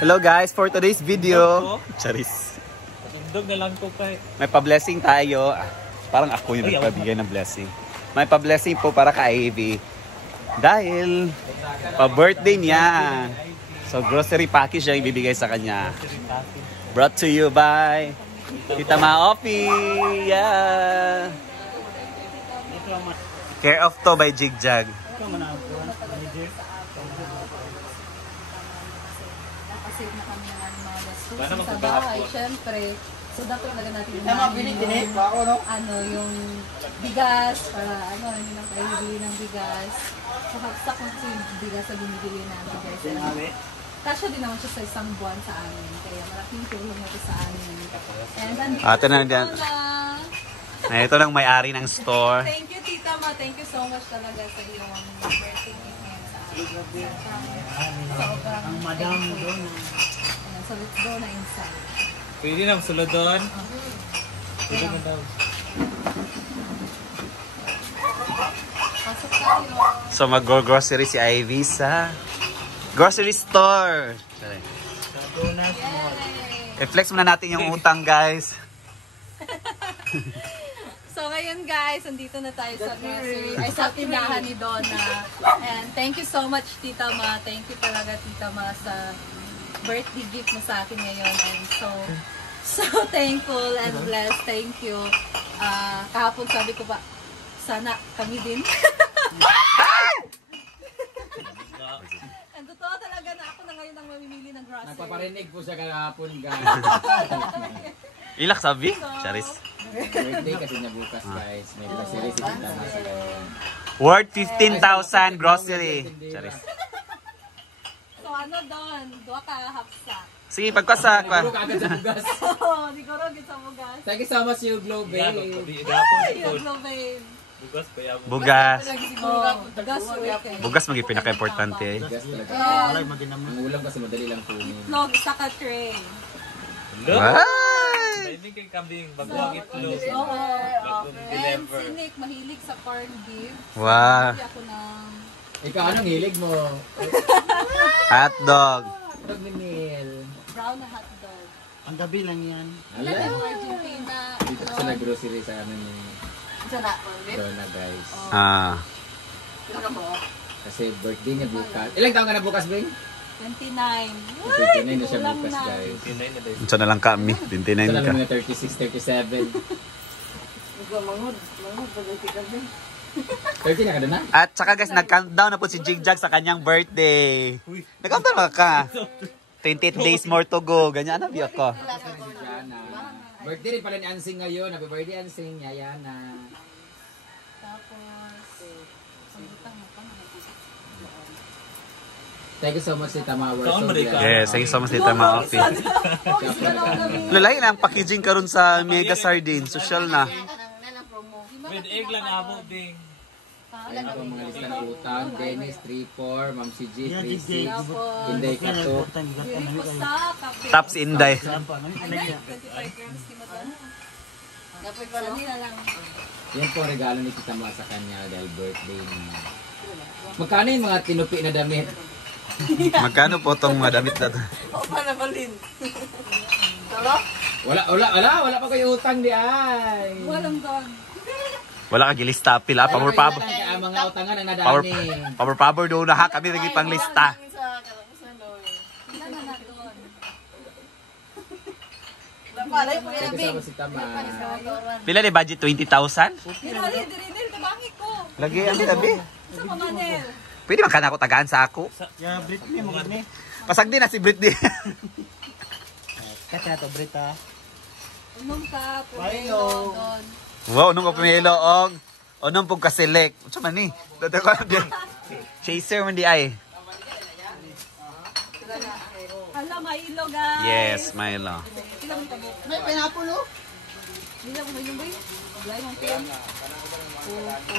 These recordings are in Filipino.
Hello guys, for today's video. Charis. Patindog na lang ko kay. May pa-blessing tayo. Parang ako yung nagpabigay ng blessing. May pa-blessing po para kay Ivy. Dahil pa-birthday niya. So grocery package yung ibibigay sa kanya. Brought to you by Tita Maofi. Yeah. Care of to by Jigjag. Save na kami ng mga gastos sa bahay, syempre. So, dapat talaga natin yung yung bigas, para hindi na tayo bibili ng bigas. So, hapsak kung yung bigas na binibili namin, guys. Kasya din naman siya sa isang buwan sa amin. Kaya malaking tulong na ito sa amin. And ito na dyan. Ito lang may-ari ng store. Thank you, Tita Ma. Thank you so much talaga sa iyong birthday gift ngayon sa amin. Sobrang madam doon. So let's go na inside. Pwede na sulod doon. Pwede na daw. Pasok tayo. So mag-grocery si Ivy sa grocery store. I-flex muna natin yung utang, guys. So ngayon guys, andito na tayo sa grocery, ay sa tindahan ni Donna. And thank you so much, Tita Ma. Thank you talaga, Tita Ma, sa birthday gift mo sa akin ngayon. And so thankful and blessed. Thank you. Kahapon sabi ko pa, sana kami din. And totoo talaga na ako na ngayon ang mamimili ng grocery. Nagpaparinig po siya kahapon, guys. Ilak sabi? Charis. Birthday kasi niya bukas, guys. May grocery si Tita Ma sila. Worth 15,000 grocery. Charis. So doon? Dua ka hapsak. Sige, pagkasak pa. Siguro kagad sa bugas. Oo, siguro agad sa bugas. Thank you so much, you Globe. Bugas pa yan. Bugas. Bugas okay. Bugas maging pinaka-importante eh. Bugas talaga. Ang ulam kasi madali lang kunin. Itlog, saka tray. Ay! Hindi kay kambing, bago ang itlog. Oo. Bagong And deliver. si Nick, mahilig sa corned beef. Wow. Hindi ako ng... Ikaw, anong hilig mo? Hotdog. Tog ni Neil. Brown na hotdog. Ang gabi lang yan. Ilan yung Argentina? Dito sa nag-grocery sa ano ni Sana, corned beef? Donna, guys. Ah. Ilan ka mo? Kasi birthday niya bukas. Ilang taon ka na bukas, Bing? 29. 29 na siya kulang bukas, na. guys. Ito na lang kami. 29 Ito na ka. lang mga 36, 37. 30 na ka doon na? At saka guys, nag-countdown na po si Jigjag sa kanyang birthday. Nag-countdown na ka. 28 days more to go. Ganyan na biyak ko. Birthday rin pala ni Ansing ngayon. Happy birthday, Ansing. Yana. Tapos, pangutang mo pa. Thank you so much, Tita Ma. We're Kaon so ba rin ka? glad. Yes, thank you so much Tita Maofi. Lalay na ang packaging karon sa Mega Sardine. Social na. With egg lang amo, Bing. Ayan po mga lista ng utang. Dennis, 3-4. Ma'am si G, Yeah, 3-6. Tapos, Inday Kato. Dili ko sa kape. Tops Inday. 25 grams di mo doon. Dapat pa lang. Yan po ang regalo ni Tita Ma sa kanya dahil birthday niya. Magkano yung mga tinupi na damit? Magkano po itong mga damit na to? O, paano balin? Wala pa kayo utang di ay. Walang doon. Wala ka gilista. Pila. Power power. Mga utangan ang nadani. Power doon na ha. Kami naging panglista. Ilan na doon? Thank you so much, Tita Ma. Pila ni budget? 20,000? Minali, dirinil, tabangit ko. Lagi ang gabi. Sa Mamanel. Pwede man ka na ako tagaan sa ako. Yeah, Britney mo gani. Pasag din na si Britney. Kaya to Brita. Unom ka, pumelo doon. Wow, nung kapamilo og nung pong kaselect. Ano man ni? Chaser man di ay. Hala, Milo guys. Yes, Milo. Ilang tabo? May pineapple oh. Ilang mo yung bay? Ilang mong piyan?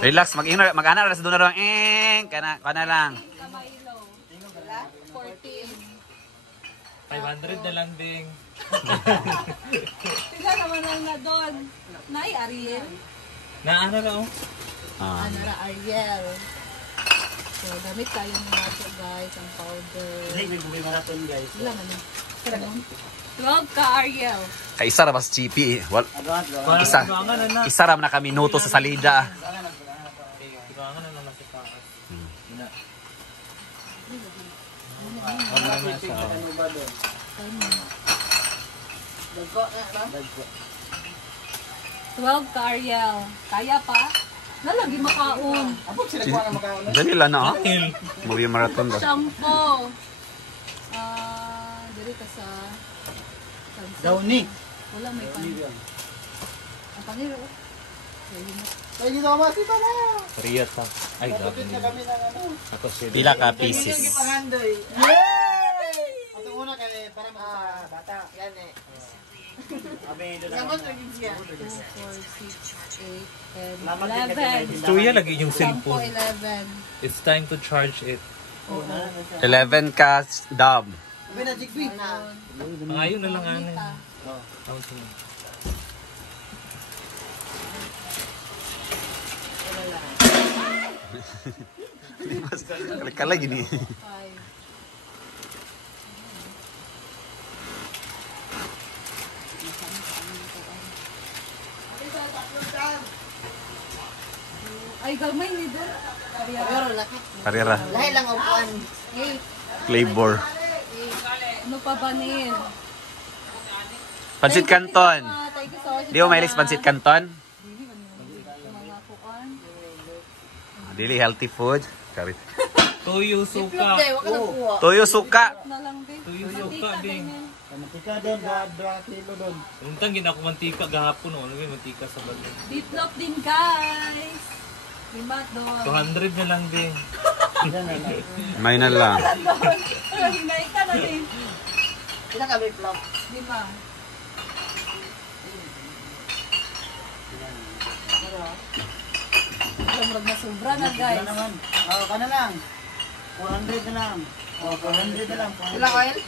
Relax, mag-ana ra sa doon na lang. Kana lang. Sa Milo. 14. 500 na lang, Bing. Pila naman lang na doon. Nay, Ariel. Na ano na oh? Ano na, Ariel. So, damit tayo ng nacho guys, ang powder. Hindi, may bumi marathon guys. Ilang ano? 12 ka, Ariel. Kay isa ra mas chipi. Agad. Isa. Isa ra na kami minuto sa salida. Tibangan na naman si Paas. Ano ba doon? Dagko na ba? Dagko. 12 ka, Ariel. Kaya pa? Nalagi makaon. Abot sila kuha na makaon. Dali lang na, ha? Movie marathon ba? Shampoo. Dili ka sa sunset. Downy. Wala, may paniro. Ang paniro. Kaya dito ba? Dito ba? Riyat pa. Ay, Kapit na kami ng ano. Ako siya. Pila ka pieces. Pangandoy. Yay! Ito una kay para sa bata. Yan eh. Abe, doon naman lagi siya. 2, 4, 6, 8, 10, Lamat din ka tayo. 11. Tuya lagi yung Shampoo, cellphone. 11. It's time to charge it. 11 ka dab. Abe na, Jigby. Pangayon na lang ano. Bonita. Kala gini. 5. Ay, gamay ni doon. Pero laki. Karera. Lahi lang upuan. 8. Flavor. Ano pa ba nil? Pansit Canton. Thank you so much. Di mo mailis pansit Canton? Mga kuan. Dili healthy food. Karit. Tuyo suka. Toyo suka. Na lang din. Tuyo suka din. Mantika doon, 2 kilo doon. Untang gina ko mantika gahapon oh, ano mantika sa balo. Beefloaf din guys. Lima doon. 200 na lang din. May na lang. Hinay ka na din. Kita kami flop. Lima. Lumrag na sobra na guys. Wala naman. Oo, ka na lang. 400 na lang. Oo, 400 na lang. Ilang oil?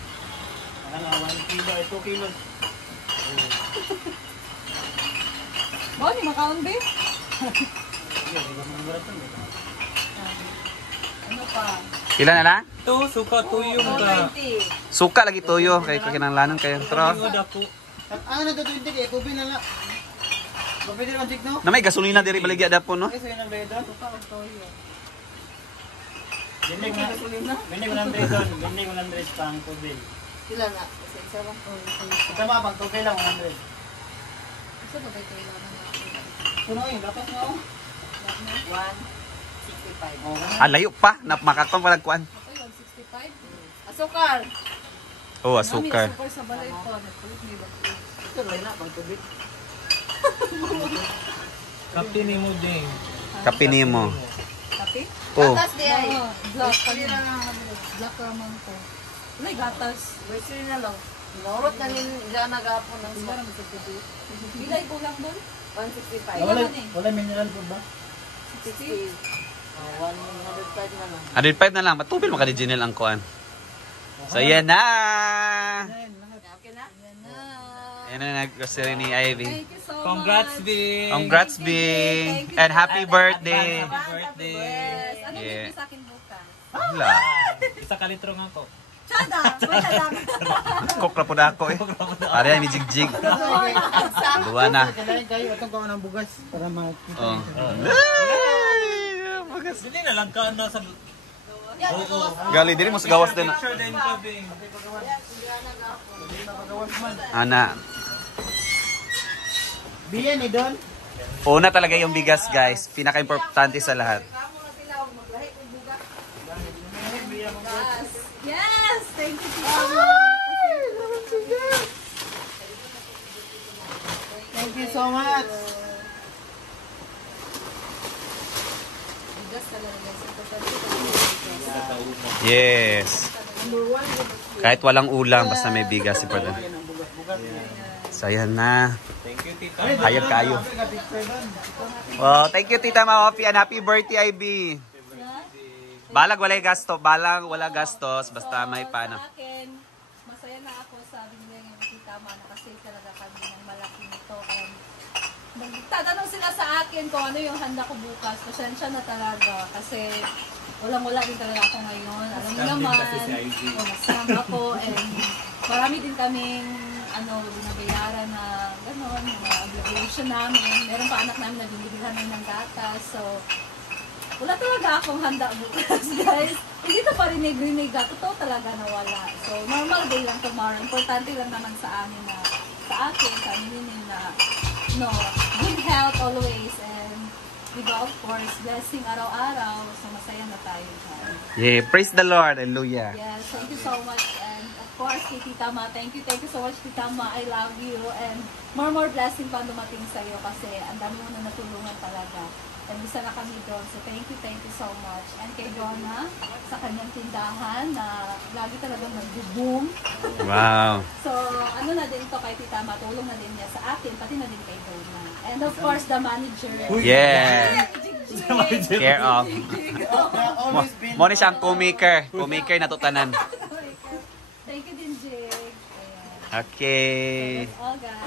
Wala nga, 1 kilo, 2 kilos. Ba, ni makaon ba? Ano pa? Pila na lang? To suka tuyo ka. 290. Suka lagi toyo. Kay kakinanglanon kayo. Tro. Tuyo dako. Ano na ito 20 eh? Tubig na lang. Mapili lang tig, no? Na may gasolina diri baligya dapo no? Okay, sa'yo ng bredo. Suka o toyo. Binig na. Binig ko ng bredo. Binig ko ng bredo pang tubig. Sila na. Kasi isa lang. Ito mga pang tubig lang, 100. Isa ba kayo kailangan na ako? Puno yun, dapat nga oh. 165. Oo, Ah, layo pa. Napmakakon pa nagkuan. Okay, 165. Asukal. Oh, asukar. Asukal sa balay ko. Nagpulit may bakit. ito rin na, pang tubig. Kape ni mo din. Kape nimo. Kape? Oh. Gatas di ay. Black. Black raman ko. May gatas. Pwede na lang. Norot na nila nag-apon ng Hindi na magtutubig. Bilay ko lang doon. 165. Wala man eh. Wala mineral food ba? 60. 105 na lang. 105 na lang. Matubig mo ka ni Janelle ang kuan. So, yan na. Okay na? Yan na. Yan na nag-grocery ni Ivy. Thank you so much. Congrats Bing. Congrats, Bing. And happy birthday. Happy birthday. Yes. Ano Yeah. bibig sa akin bukas? Wala. Isa ka litro nga ko. Chada! Wala lang. Cook na po na ako eh. Para yan, may jigjig. Duwa na. Kailangan kayo, itong kawan ng bugas para makikita. Oh. Dili na lang ka na sa Oo. Gali, dili mo sa gawas din. Picture din ka Bing. Ana. Biyan ni Don. Una talaga yung bigas, guys. Pinaka-importante sa lahat. Yes! Thank you. Thank you so much. Bigas talaga guys. Yes. Kahit walang ulam, basta may bigas. Important. So, yan na. Thank you tita. Hayag kayo. Well, thank you, Tita Maofi, and happy birthday, IB. Balag walay gasto, balang wala gastos, basta may paano. Sa akin, masaya na ako sa binigay ng tita Ma na kasi talaga kami ng malaki nito. Nagtatanong sila sa akin kung ano yung handa ko bukas. Pasensya na talaga kasi walang-wala din talaga ako ngayon. Alam mo Scam din naman, kasi si Ivy. na-scam ako and marami din kaming binabayaran na gano'n, mga obligation namin. Meron pa anak namin na binibilhan namin ng gatas. So, wala talaga akong handa bukas, guys. Hindi to parinig-rinig. Totoo talaga na wala. So, normal day lang tomorrow. Importante lang naman sa amin na, sa akin, sa amin na, good health always. And, diba, of course, blessing araw-araw. So, masaya na tayo dyan. Yeah, praise the Lord. Hallelujah. Yes, thank you so much. And, of course, kay Tita Ma, thank you so much, Tita Ma. I love you. And, more blessing pa dumating sa'yo kasi ang dami mo na natulungan talaga. And isa na kami doon. So, thank you so much. And kay Donna, sa kanyang tindahan na lagi talagang nag-boom. Wow. So, ano na din to kay Tita Ma, tulong na din niya sa atin, pati na din kay Donna. And of course, the manager. Yeah. Jig. Care of. Always been. Mo ni siyang co-maker. Co-maker na tutanan. Thank you din, Jig. Ayan. Okay. That's all, guys.